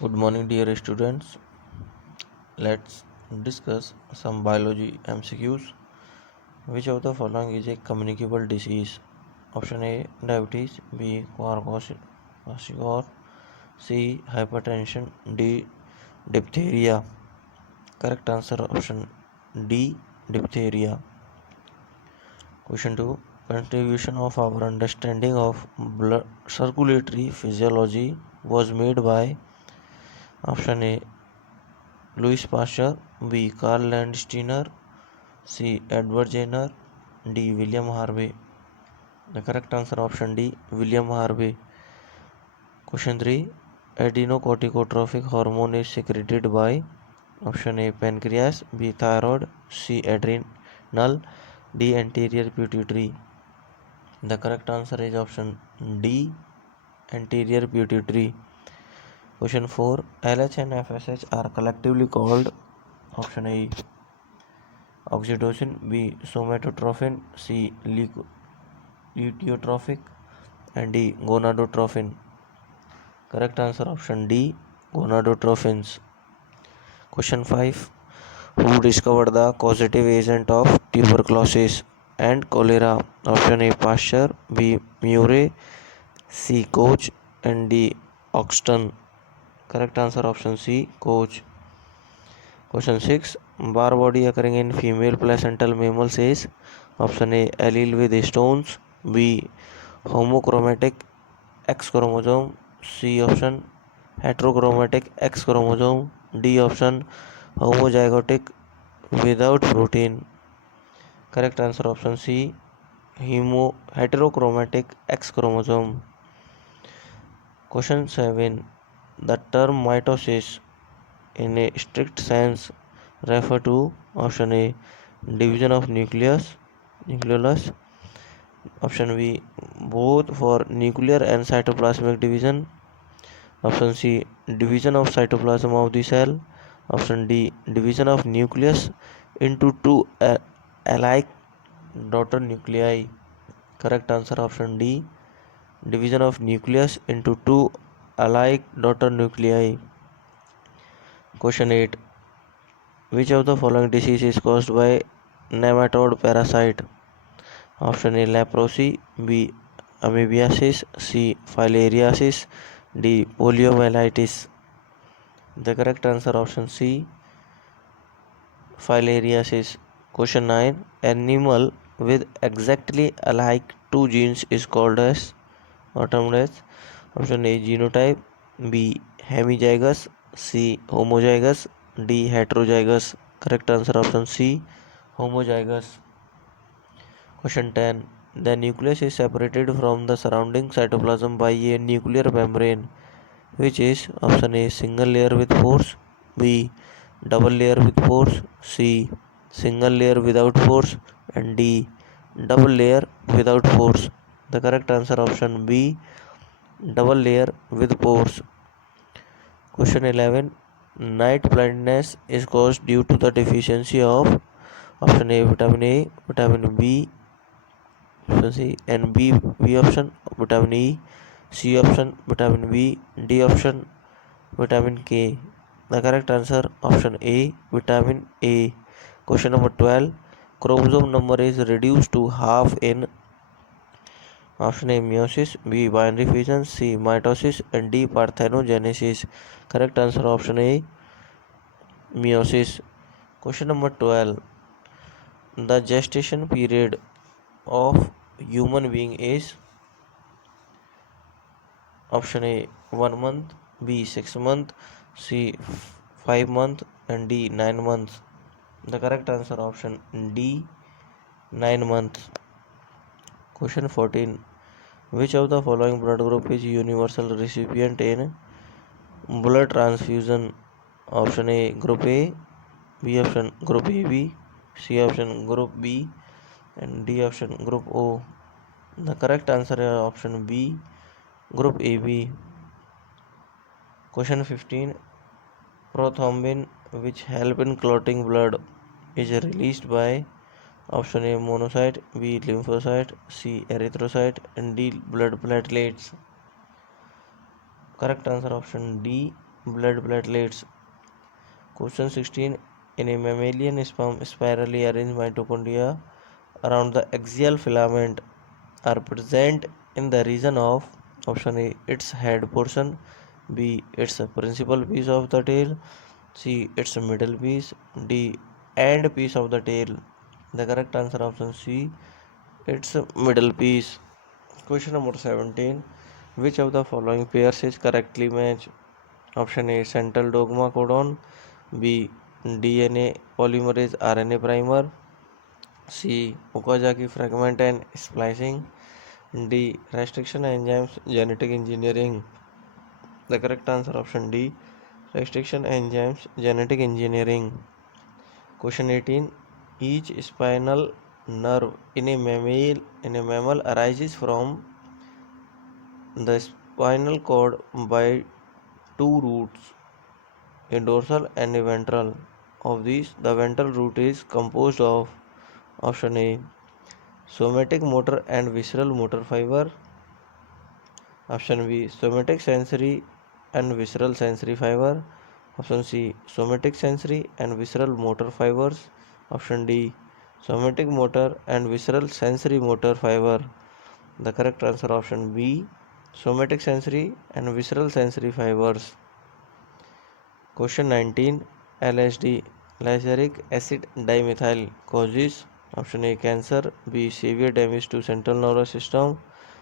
Good morning, dear students. Let's discuss some biology MCQs. Which of the following is a communicable disease? Option A diabetes, B kwashiorkor, C hypertension, D diphtheria. Correct answer option D diphtheria. Question 2. Contribution of our understanding of blood circulatory physiology was made by option A Louis Pasteur, B. Karl Landsteiner, C. Edward Jenner, D. William Harvey. The correct answer option D. William Harvey. Question 3. Adenocorticotropic hormone is secreted by option A. Pancreas, B. Thyroid, C. Adrenal, D. Anterior pituitary. The correct answer is option D. Anterior pituitary. Question 4. LH and FSH are collectively called option A. Oxytocin, B. Somatotrophin, C. Leukotropic, and D. Gonadotrophin. Correct answer option D. Gonadotrophins. Question 5. Who discovered the causative agent of tuberculosis and cholera? Option A. Pasteur, B. Murray, C. Koch, and D. Oxton. Correct answer option C. Koch. Question 6. Bar body occurring in female placental mammals is option A. Allele with stones, B. Homochromatic X chromosome, C option heterochromatic X chromosome, D option homozygotic without protein. Correct answer option C. Heterochromatic X chromosome. Question 7. The term mitosis in a strict sense refer to option A. Division of nucleus, option B. Both for nuclear and cytoplasmic division, option C. Division of cytoplasm of the cell, option D. Division of nucleus into two alike daughter nuclei. Correct answer option D. Division of nucleus into two alike daughter nuclei. Question 8. Which of the following disease is caused by nematode parasite? Option A. Leprosy, B. Amoebiasis, C. Filariasis, D. Poliomyelitis. The correct answer option C. Filariasis. Question 9. Animal with exactly alike two genes is called as or termed as option A. Genotype, B. Hemizygous, C. Homozygous, D. Heterozygous. Correct answer option C. Homozygous. Question 10. The nucleus is separated from the surrounding cytoplasm by a nuclear membrane, which is option A. Single layer with pores, B. Double layer with pores, C. Single layer without pores, and D. Double layer without pores. The correct answer option B. Double layer with pores. Question 11. Night blindness is caused due to the deficiency of option A. Vitamin A, vitamin B, option C, and B option vitamin E, C option vitamin B, D option vitamin K. The correct answer option A, vitamin A. Question number 12. Chromosome number is reduced to half in option A. Meiosis, B. Binary fission, C. Mitosis, and D. Parthenogenesis. Correct answer option A. Meiosis. Question number 12. The gestation period of human being is option A. 1 month, B. 6 month, C. 5 month, and D. 9 months. The correct answer option D. 9 months. Question 14. Which of the following blood group is universal recipient in blood transfusion? Option A. Group A, B option Group AB, C option Group B, and D option Group O. The correct answer is option B, Group AB. Question 15. Prothrombin, which help in clotting blood, is released by option A. Monocyte, B. Lymphocyte, C. Erythrocyte, and D. Blood platelets. Correct answer option D. blood platelets. Question 16. In a mammalian sperm, spirally arranged mitochondria around the axial filament are present in the region of option A its head portion, B its principal piece of the tail, C its middle piece, D end piece of the tail. The correct answer option C its middle piece. Question number 17. Which of the following pairs is correctly matched? Option A central dogma codon, B DNA polymerase RNA primer, C Okazaki fragment and splicing, D restriction enzymes genetic engineering. The correct answer option D restriction enzymes genetic engineering. Question 18. Each spinal nerve in a mammal arises from the spinal cord by two roots, a dorsal and a ventral. Of these, the ventral root is composed of option A somatic motor and visceral motor fiber, option B somatic sensory and visceral sensory fiber, option C somatic sensory and visceral motor fibers, option D somatic motor and visceral sensory motor fiber. The correct answer option B somatic sensory and visceral sensory fibers. Question 19. LSD lysergic acid dimethyl causes option A cancer, B severe damage to central nervous system,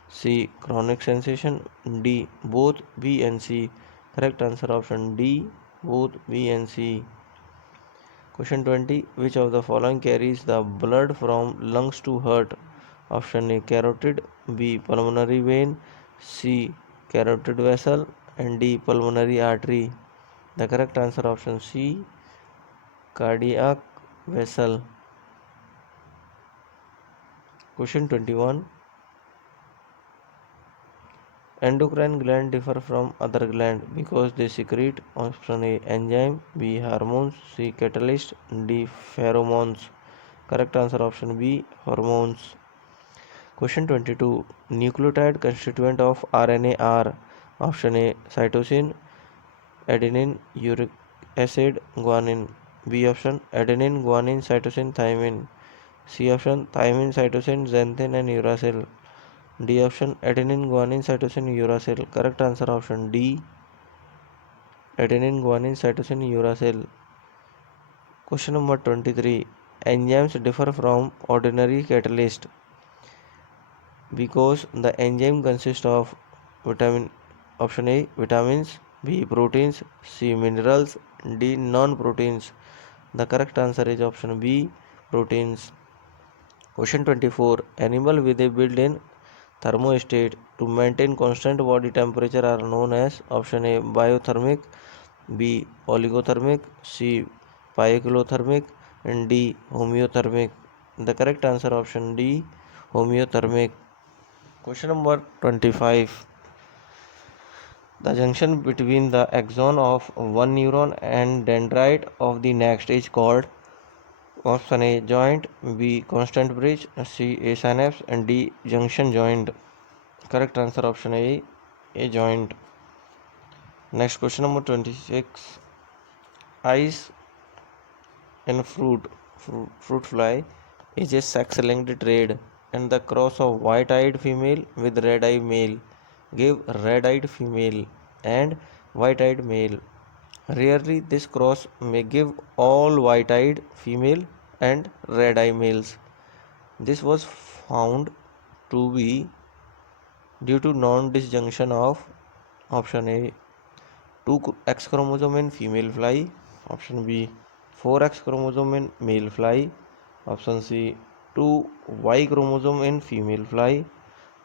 C chronic sensation, D both B and C. Correct answer option D both B and C. Question 20. Which of the following carries the blood from lungs to heart? Option A carotid, B pulmonary vein, C carotid vessel, and D pulmonary artery. The correct answer option C cardiac vessel. Question 21. Endocrine gland differ from other gland because they secrete option A enzyme, B hormones, C catalyst, D pheromones. Correct answer option B hormones. Question 22. Nucleotide constituent of RNA are option A cytosine, adenine, uric acid, guanine. B option adenine, guanine, cytosine, thymine. C option thymine, cytosine, xanthine and uracil. D option adenine, guanine, cytosine, uracil. Correct answer option D adenine, guanine, cytosine, uracil. Question number 23. Enzymes differ from ordinary catalyst because the enzyme consists of vitamin option A vitamins, B proteins, C minerals, D non-proteins. The correct answer is option B proteins. Question 24. Animal with a built-in thermostat to maintain constant body temperature are known as option A biothermic, B oligothermic, C pyrothermic, and D homeothermic. The correct answer option D homeothermic. Question number 25. The junction between the axon of one neuron and dendrite of the next is called option A joint, B constant bridge, C a synapse, and D junction joint. Correct answer option A joint. Next question number 26. Eyes in fruit fly is a sex-linked trait, and the cross of white-eyed female with red-eyed male give red-eyed female and white-eyed male. Rarely, this cross may give all white-eyed female and red-eyed males. This was found to be due to non-disjunction of option A 2 X chromosome in female fly, option B 4 X chromosome in male fly, option C 2 Y chromosome in female fly,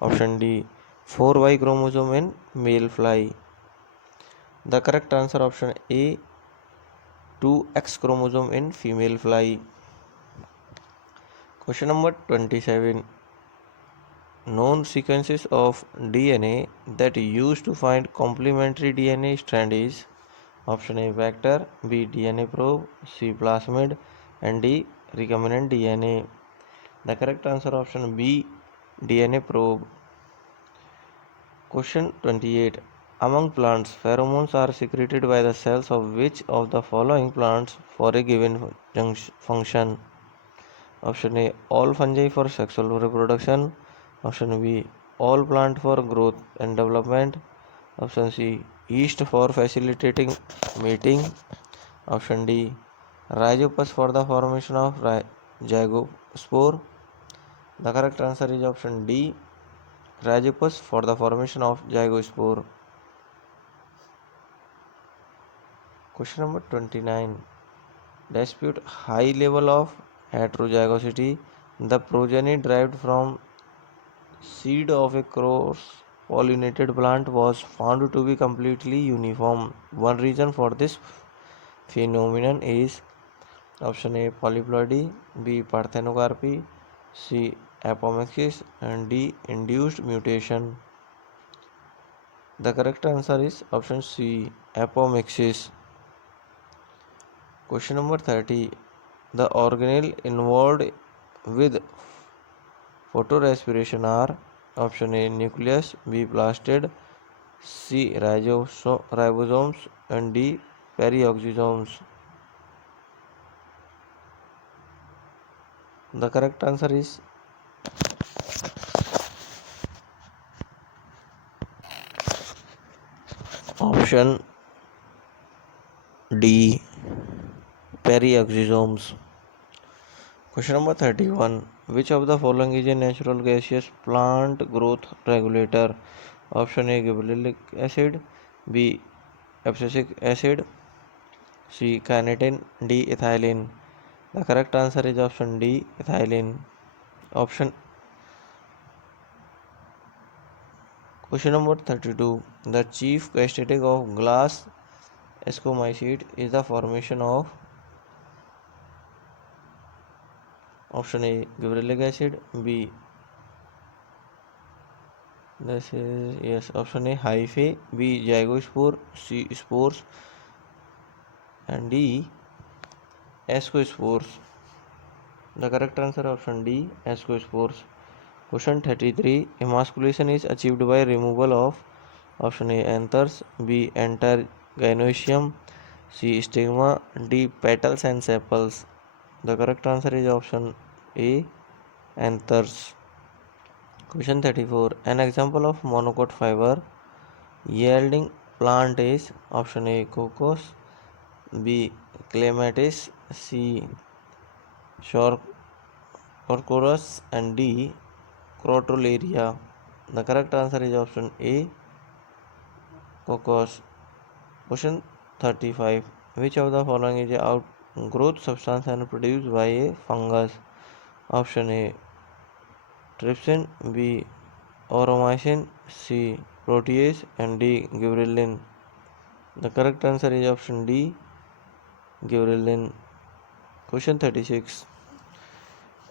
option D 4 Y chromosome in male fly. The correct answer option A 2 X chromosome in female fly. Question number 27. Known sequences of DNA that used to find complementary DNA strand is option A vector, B DNA probe, C plasmid, and D recombinant DNA. The correct answer option B DNA probe. Question 28. Among plants, pheromones are secreted by the cells of which of the following plants for a given function? Option A, all fungi for sexual reproduction. Option B, all plant for growth and development. Option C, yeast for facilitating mating. Option D, rhizopus for the formation of zygospore. The correct answer is option D, rhizopus for the formation of zygospore. Question number 29. Despite high level of heterozygosity, the progeny derived from seed of a cross-pollinated plant was found to be completely uniform. One reason for this phenomenon is option A, polyploidy, B, parthenocarpy, C, apomixis, and D, induced mutation. The correct answer is option C, apomixis. Question number 30. The organelle involved with photorespiration are option A, nucleus, B, plastid, C, ribosomes, and D, peroxisomes. The correct answer is option D, peroxisomes. Question number 31. Which of the following is a natural gaseous plant growth regulator? Option A, gibberellic acid, B, abscisic acid, C, carnitine, D, ethylene. The correct answer is option D, ethylene. Option Question number 32. The chief characteristic of glass ascomycete is the formation of option A, gibberellic acid, B, this is yes, option A, hyphae, B, zygospore, C, spores, and D, ascospores. The correct answer option D, ascospores. Question 33. Emasculation is achieved by removal of option A, anthers, B, entire gynoecium, C, stigma, D, petals and sepals. The correct answer is option A, anthers. Question 34. An example of monocot fiber yielding plant is option A, cocos, B, clematis, C, Sorcorus, and D, Crotalaria. The correct answer is option A, cocos. Question 35. Which of the following is a outgrowth substance and produced by a fungus? Option A, trypsin, B, oromycin, C, protease, and D, gibberellin. The correct answer is option D, gibberellin. Question 36.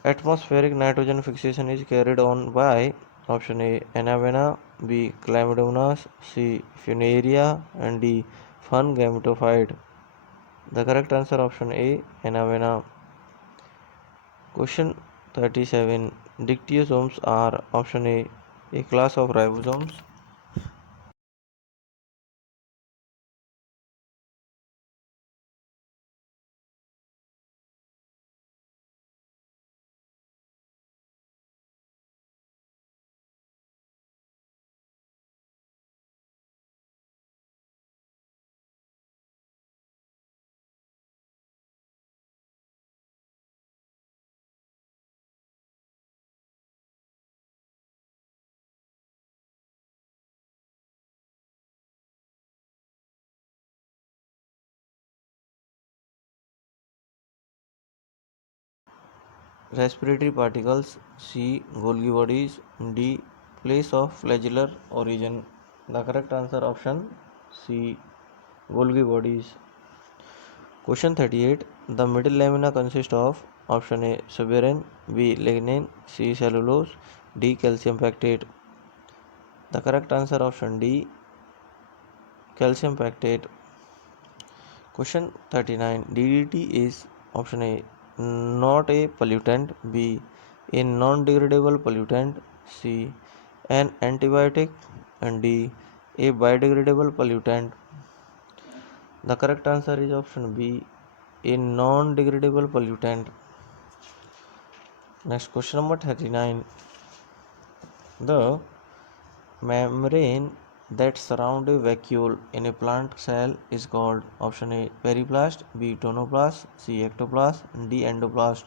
Atmospheric nitrogen fixation is carried on by option A, Anavena, B, Chlamydomonas, C, Funaria, and D, Fun gametophyte. The correct answer option A, Anavena. Question 37. Dictyosomes are option A class of ribosomes. Respiratory particles, C, Golgi bodies, D, place of flagellar origin. The correct answer option C, Golgi bodies. Question 38. The middle lamina consists of option A, suberin, B, lignin, C, cellulose, D, calcium pactate. The correct answer option D, calcium pactate. Question 39. DDT is option A, not a pollutant, B, a non-degradable pollutant, C, an antibiotic, and D, a biodegradable pollutant? The correct answer is option B, a non-degradable pollutant. Next question number 39. The membrane that surround a vacuole in a plant cell is called option A, periplast, B, tonoplast, C, ectoplast, D, endoplast.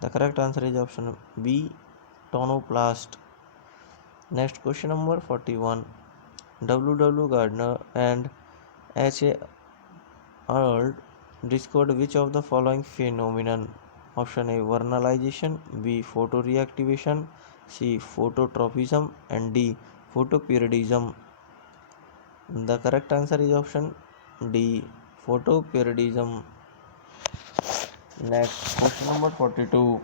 The correct answer is option B, tonoplast. Next question number 41. W. Gardner and H. A. Arnold discovered which of the following phenomenon? Option A, vernalization, B, photoreactivation, C, phototropism, and D, photoperiodism. The correct answer is option D, photoperiodism. Next, question number 42.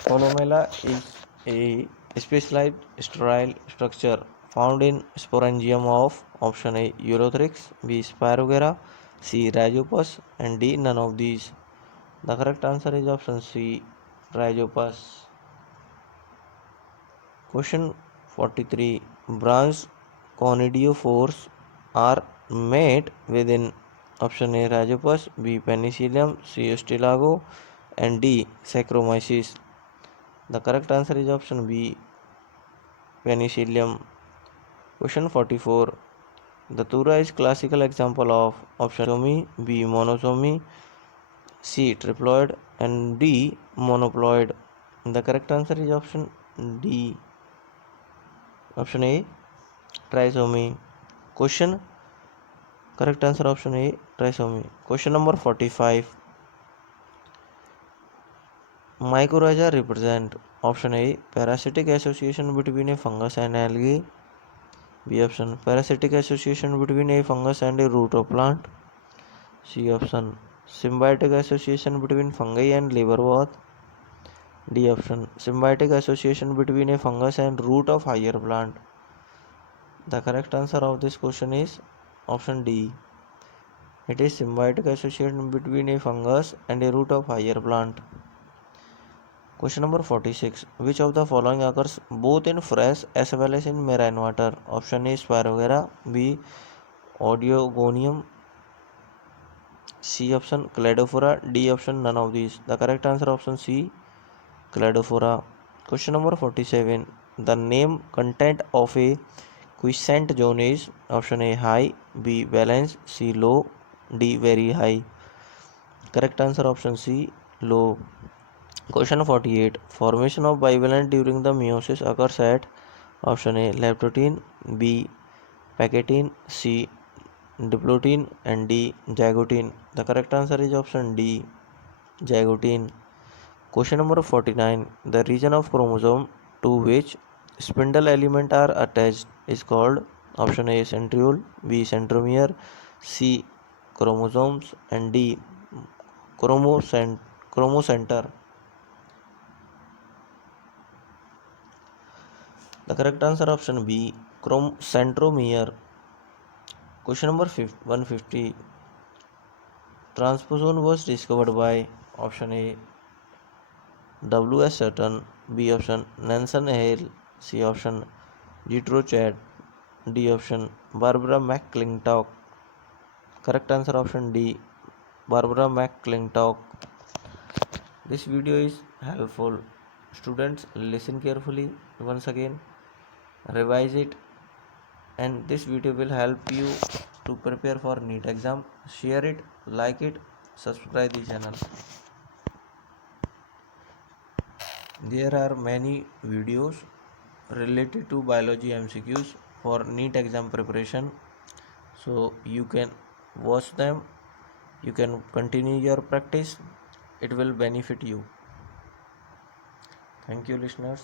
Columella is a specialized sterile structure found in sporangium of option A, Urothrix, B, Spirogera, C, Rhizopus, and D, none of these. The correct answer is option C, Rhizopus. Question 43. Branch conidiophores are made within option A, Rhizopus, B, Penicillium, C, Stelago, and D, Saccharomyces. The correct answer is option B, Penicillium. Question 44. The Tura is classical example of option A, B, monosomy, C, triploid, and D, monoploid. The correct answer is option D, option A, trisomy. Question correct answer option A, trisomy. Question number 45. Mycorrhiza represent option A, parasitic association between a fungus and algae. B option, parasitic association between a fungus and a root of plant. C option, symbiotic association between fungi and liverwort. D option, symbiotic association between a fungus and root of higher plant. The correct answer of this question is option D. It is symbiotic association between a fungus and a root of higher plant. Question number 46. Which of the following occurs both in fresh as well as in marine water? Option A, Spirogera, B, Odeogonium, C option, Cladophora, D option, none of these. The correct answer option C, Cladophora. Question number 47. The name content of a quiescent zone is option A, high, B, balanced, C, low, D, very high. Correct answer option C, low. Question 48. Formation of bivalent during the meiosis occurs at option A, leptotin, B, packaging, C, diplotin, and D, zygotin. The correct answer is option D, zygotin. Question number 49. The region of chromosome to which spindle element are attached is called option A, centriole, B, centromere, C, chromosomes, and D, chromocenter. The correct answer option B, centromere. Question number 150. Transposon was discovered by option A, W.S. Sutton, B option, Nansen Hale, C option, Jethro Chad, D option, Barbara McClintock. Correct answer option D, Barbara McClintock. This video is helpful. Students, listen carefully once again, revise it, and this video will help you to prepare for NEET exam. Share it, like it, subscribe the channel. There are many videos related to biology MCQs for NEET exam preparation, so you can watch them, you can continue your practice, it will benefit you. Thank you, listeners.